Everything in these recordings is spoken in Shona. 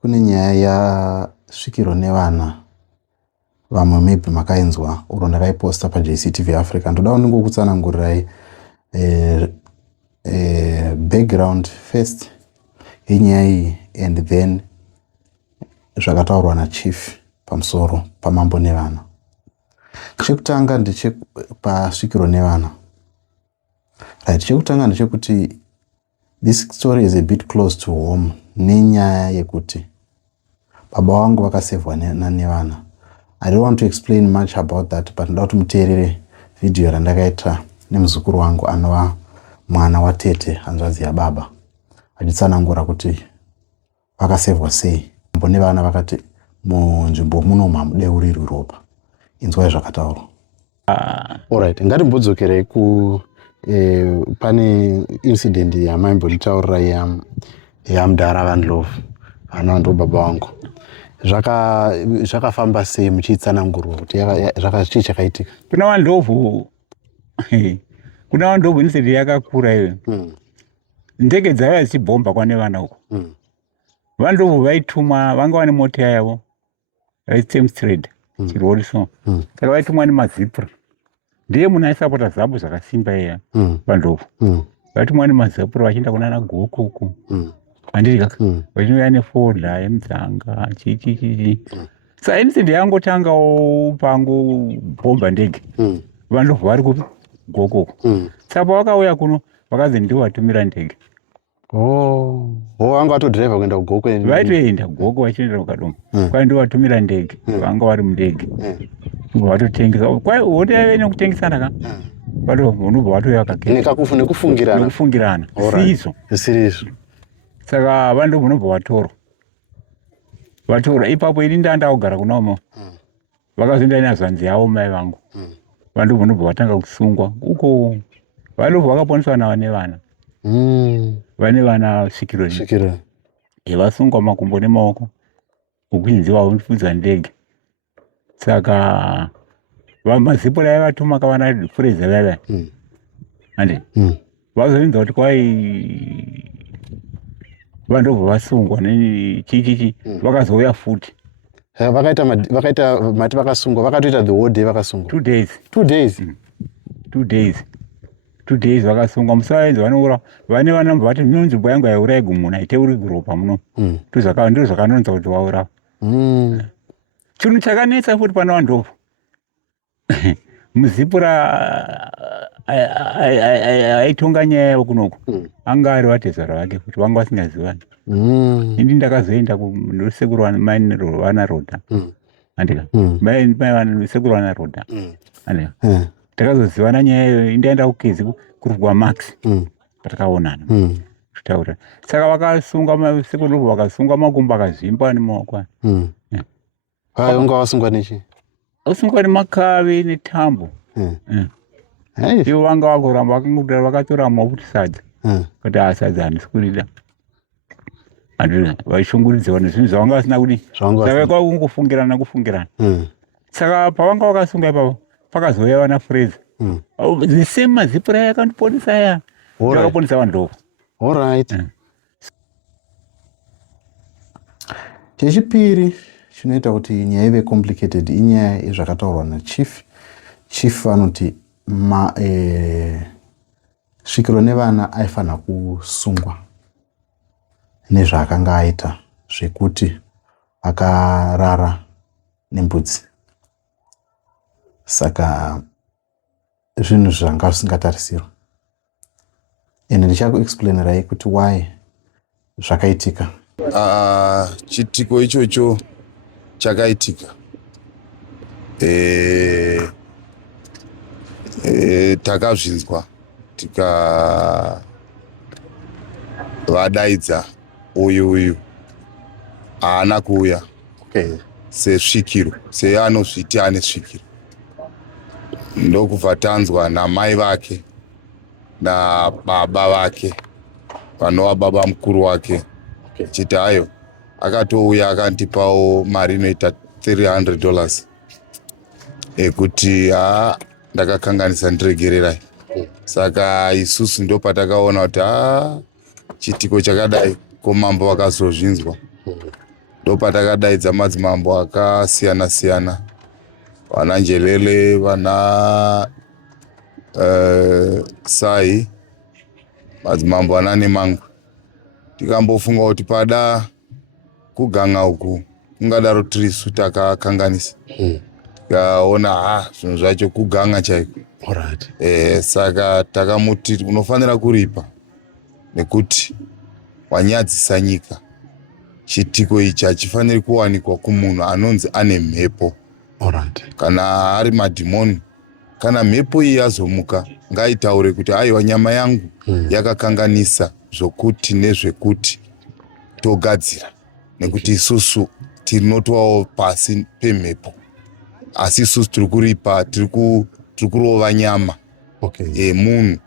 kune nyaya yasvikiro nevana. Vamwe maybe makainzwa uro ndakaiposta paJCTV Africa. Ndoda kundingokutsanangurirai background first yenyaya iyi and then zvakataurwa nachief pamusoro pamambo nevana. Chekutanga ndechepasvikiro nevana. Right, chekutanga ndechekuti this story is a bit close to home nenyaya yekuti baba wangu vakasevwa nevana. I don't want to explain much about that, but ndoda kuti muteerere video randakaita nemuzukuru wangu anova mwana watete hanzvadzi yababa achitsanangura kuti vakasevwa sei. Mambo nevana vakati munzvimbo muno hamudeurirwi ropa. Inzwai zvakataurwa. Alright, ngatimbodzokerei pane incident yamaimbonditaurira yaMudhara Vandlovu anova ndo baba vangu. Zvakafamba sei muchitsanangurwa kuti chii chakaitika? Kuna Vandlovu incident yakakura iyo. Ndege dzaiva dzichibhomba kwane vana uko. Vandlovu vaitumwa, vanga vane mota yavo Thames chirori so. Saka vaitumwa nemazipura. Ndiye munhu aisapota zabu zvakasimba iya Vandlovu. Vaitumwa nemazipura vachienda kunana Goko uko. Andika vachinouya nefodha yemudzanga chichichichi. Saka incident yangotangawo pangobhomba ndege. Vandlovu vari kupi Goko uko. Saka pavakauya kuno vakazi ndivo vatumira ndege. Vanga vatodhiraivha kuenda kuGoko. Vaitoenda kuGoko vachienda kuKadombo. Kwai ndivo vatumira ndege. Vanga vari mundege. Vatotengesa. Kwai hoteva nekutengesana ka? Unobva watoya nekufungirana. Sizvo. Saka Vandlovu unobva vatorwa. Ipapo ini ndanda kugara kunamo. Vakazoenda nazvanzi yavo mai vangu. Vandlovu unobva vatanga kusungwa. Uko Vandlovu vakaponeswa navane vana. Vane vana svikiro. Vasungwa makumbo nemaoko. Ukuchinzi vaunofudza ndege. Saka mazipura aivatuma kavana Fureza vaya. Ande. Vazovinza kuti kwai Vandlovu vasungwa nechichichi vakazouya futi. Vakaita mati vakasungwa, vakatoita the whole day vakasungwa. 2 days. 2 days. 2 days. 2 days vakasungwa. Musaenzi vanoura vane vana vati nzvimbo yangu yaurayi munhu aiteuri kuropa muno. Ndizvo zvakanonza kuti waura. Chinhu chakanetsa futi pana Vandlovu. Muzipura aitonga nyaya yavo kunoko. Anga ari vatezvara vake kuti vanga vasingazivani. Ini ndakazoenda kusekuru vana Rodha. Andika. Mai sekuru vana Rodha. Andika. Takazozivana nyaya iyo ndaenda kukezi kurugwa Max. Patakaonana. Tutaura. Saka vakasunga sekuru vakasunga makumbo akazvimba nemaoko. Vanga vasungwa nechi? Vasungwa nemakavi netambo. Ivo vanga vakuramba vakatora mafuti sadza. Kuti sadza handisi kurida. Vaishungurudziwa nezvinhu zvavanga vasina kudi. Saka kwakungofungirana. Saka pavanga vakasunga ipapo pakazouya vana Fureza. The same mazipura yakandiponesa aya. Yakaponesa Vandlovu. Alright. Chechipiri chinoita kuti nyaya ive complicated inyaya yezvakataurwa nachief. Chief anoti svikiro nevana aifanira kusungwa nezvaakanga aita zvekuti akarara nembudzi. Saka zvinhu zvanga zvisingatarisirwa. Ende ndichakuexplainirai kuti why zvakaitika. Chitiko ichocho chakaitika. Takazvinzwa tikavadaidza uyu haana kuuya. Sesvikiro, seanozviti ane svikiro. Ndokubva tanzwa namai vake nababa vake vanova baba mukuru wake chiti hayo akatouya akandipawo mari inoita $300 ekuti ndakakanganisa ndiregererai. Saka isusu ndo patakaona kuti chitiko chakadai komambo vakazozvinzwa. ndopatakadaidza madzimambo akasiyana-siyana, vana Njelele, vana Sai, madzimambo ana Nemangwe. Tikambofunga kuti pada kuganga uku kungadaro tirisu takakanganisa. Tikaona zvinhu zvacho kuganga chaiko. Saka takamuti unofanira kuripa nekuti wanyadzisa nyika. Chitiko ichi hachifaniri kuwanikwa kumunhu anonzi ane mhepo. Kana ari madhimoni, kana mhepo iyi yazomuka, ngaitaure kuti aiwa nyama yangu yakakanganisa zvokuti nezvekuti togadzira, nekuti isusu tinotovawo pasi pemhepo, asi isusu tiri kuripa, tiri kurova nyama yemunhu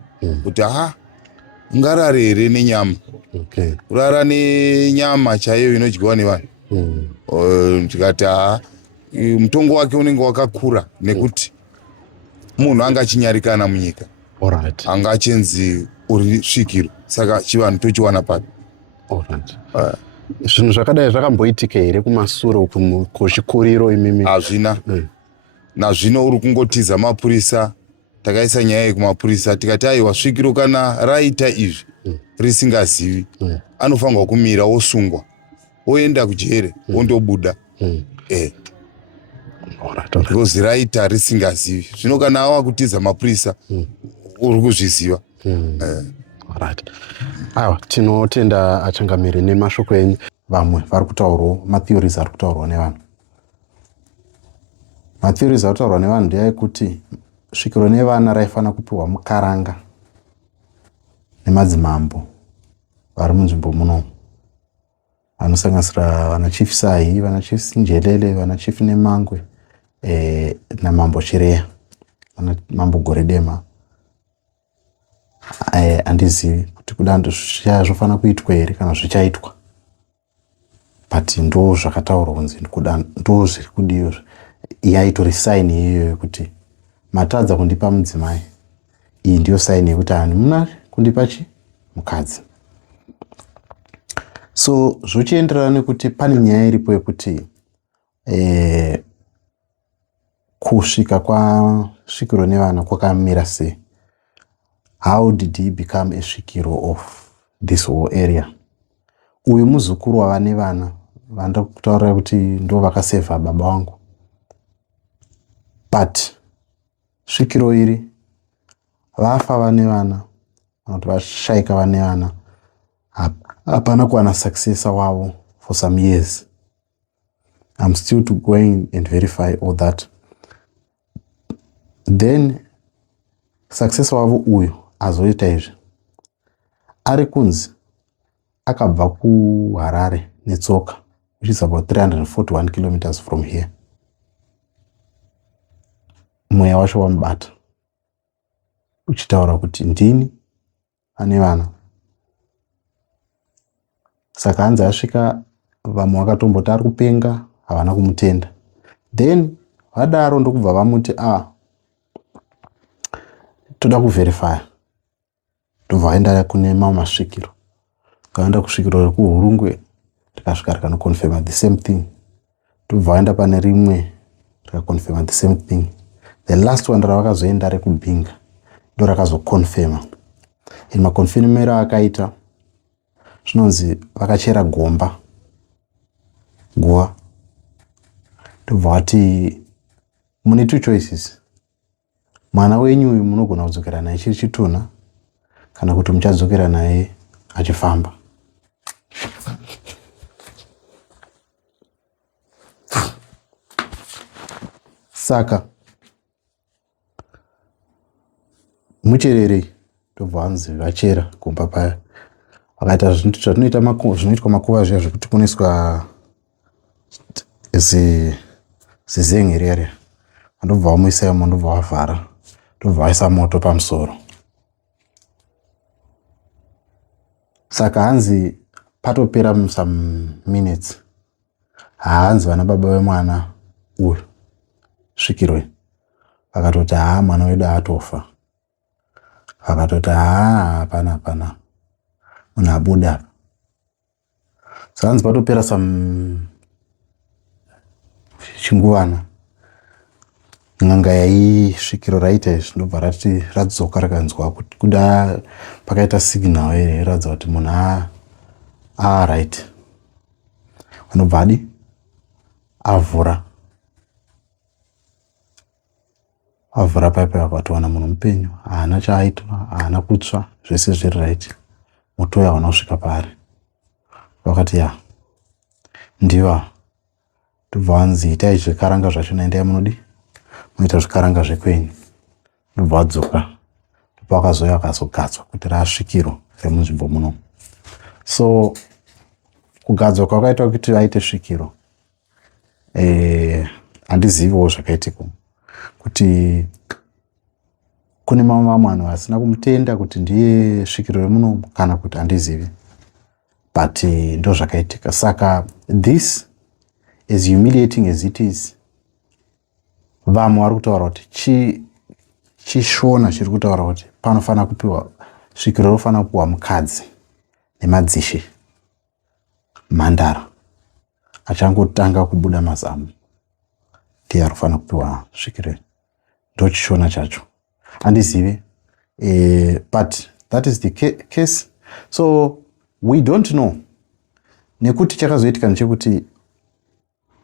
kuti ungarare here nenyama, kurara nenyama chaiyo inodyiwa nevanhu. Tikati mutongo wake unenge wakakura, nekuti munhu anga achinyarikana munyika, anga achinzi uri svikiro, saka chivanhu tochiwana papi. Zvinhu zvakadai zvakamboitika here kumashure uku kuchikuriro imimi? Hazvina. Nazvino uri kungotiza mapurisa, takaisa nyaya iyi kumapurisa, tikati aiwa svikiro kana raita izvi risingazivi, anofanirwa kumira osungwa, oenda kujere, ondobuda. Because raita risingazivi. Zvino kana ava kutiza mapurisa, uri kuzviziva. Aiwa, tinotenda achangamiri nemashoko enyu. Vamwe vari kutaurawo matheories ari kutaurwa nevanhu. Matheories ari kutaurwa nevanhu ndeekuti svikiro nevana raifanira kupiwa mukaranga nemadzimambo vari munzvimbo muno, vanosanganisira vana Chief Sai, vana Chief Njelele, vana Chief Nemangwe, namambo Chireya, vana mambo Goredema. Handizivi kuti kudando zvofanira kuitwa here kana zvichaitwa, but ndo zvakataurwa kunzi ndo zviri kudiwa. Yaitori saini iyoyo yekuti matadza kundipa mudzimai, iyi ndiyo saini yekuti hamuna kundipa mukadzi. So zvochienderana nekuti pane nyaya iripo yekuti kusvika kwasvikiro nevana kwakamira sei. How did he become a svikiro of this whole area? Uyu muzukuru wava nevana vanda kutaura kuti ndo vakasevha baba wangu, but svikiro iri vafa vane vana, kuti vashaika vane vana, hapana kuwana successor wavo for some years. I'm still to going and verify all that. Then successor wavo uyu azoita izvi ari kunzi akabva kuHarare netsoka, which is about 341 kilometers from here. Mweya wacho wamubata uchitaura kuti ndini ane vana. Saka hanzi asvika, vamwe vakatomboti ari kupenga, havana kumutenda. Then vadaro ndokubva vamuti toda kuverify. Tobva vaenda kune mamwe masvikiro, kaenda kusvikiro rekuHurungwe, rikasvika rikanoconfirma the same thing. Tobva vaenda pane rimwe rikaconfirma the same thing. The last one ravakazoenda rekuBhinga ndo rakazoconfirma. In maconfirmero akaita, zvinonzi vakachera gomba guva. Tobva vati mune two choices. Mwana wenyu uyu munogona kudzokera naye chiri chitunha, kana kuti muchadzokera naye achifamba. Saka muchererei? Tobva vanzi vachera gomba paya, vakaita zvinoitwa makuva zviya zvekuti kunoiswa zizen'e riya, ndobva vamuisaimo, ndobva vavhara, ndobva vaisa moto pamusoro. Saka hanzi patopera some minutes, hanzi vana baba vemwana uyu svikiro vakatoti mwana wedu atofa. Vakatoti hapana munhu abuda. Saka hanzi patopera some chinguvana n'anga yaisvikiro raita izvi ndobva rati radzoka rakanzwa kuti kuda pakaita signal iratidza kuti munhu right. Vanobva adi avhura paipa vakatowana munhu mupenyu, haana chaaitwa, haana kutsva, zvese zviri right. Moto uyu hauna kusvika paari. Vakati ndiva ndobva vanzi itai zvikaranga zvacho naendai munodi munoita zvikaranga zvekwenyu. Ndobva vadzoka ndopa vakazouya vakazogadzwa kuti rasvikiro remunzvimbo muno. So kugadzwa kwakaita kuti vaite svikiro handiziviwo zvakaitika kuti kune mamwe vanhu vasina kumutenda kuti ndiye svikiro remuno kana kuti handizivi, but ndo zvakaitika. Saka this as humiliating as it is, vamwe vari kutaura kuti chishona chiri kutaura kuti panofanira kupiwa svikiro, rofanira kupiwa mukadzi nemadzishe, mhandara achangotanga kubuda mazamu, ndiye anofanira kupiwa svikiro. Ndo chishona chacho, handizivi, but that is the case. So we don't know. Nekuti chakazoitika ndechekuti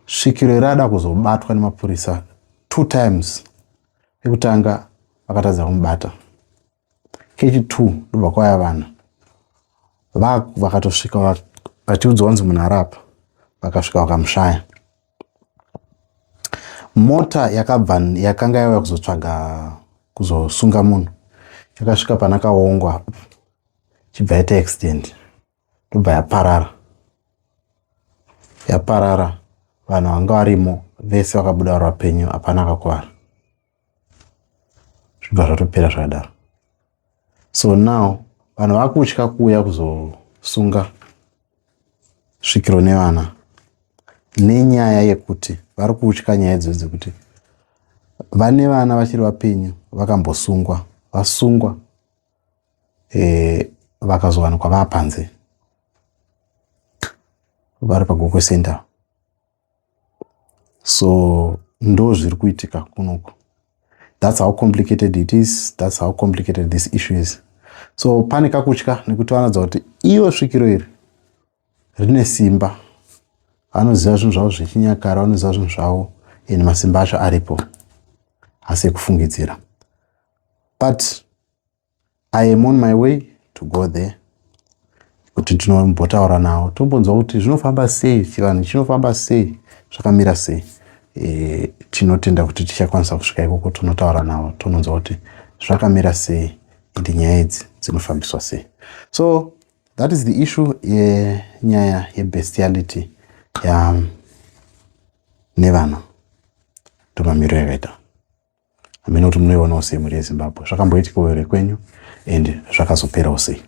svikiro rada kuzobatwa nemapurisa 2 times. Ekutanga vakatadza kumubata, kechi2 ndobva kwauya vanhu vakatosvika vachiudzwa kunzi munhu arapa, vakasvika vakamushaya. Mota yakanga yauya kuzotsvaga kuzosunga munhu yakasvika panakaongwa chibva yaita accident, ndobva yaparara. Vanhu vanga varimo vese vakabuda vari vapenyu, hapana akakuwara, zvibva zvatopera zvakadaro. So now vanhu vakutya kuuya kuzosunga svikiro nevana nenyaya yekuti vari kutya nyaya idzodzo kuti vane vana vachiri vapenyu vakambosungwa, vasungwa vakazowanikwa vapanze vari paGokwe Center. So ndo zviri kuitika kunoku. That's how complicated it is. That's how complicated this issue is. So pane kakutya nekuti vanodza kuti iyo svikiro iri rine simba, vanoziva zvinhu zvavo zvechinyakare, vanoziva zvinhu zvavo masimba acho aripo, asi ekufungidzira. But I am on my way to go there kuti tinombotaura navo, tombonzwa kuti zvinofamba sei, chivanhu chinofamba sei, zvakamira sei. Tinotenda kuti tichakwanisa kusvika ikoko tonotaura navo, tononzwa kuti zvakamira sei ende nyaya idzi dzinofambiswa sei. So that is the issue yenyaya yebestiality nevana. Ndomamiro yakaita. Hamene kuti munoionawo sei muri yeZimbabwe. Zvakamboitikawo here kwenyu ende zvakazoperawo sei.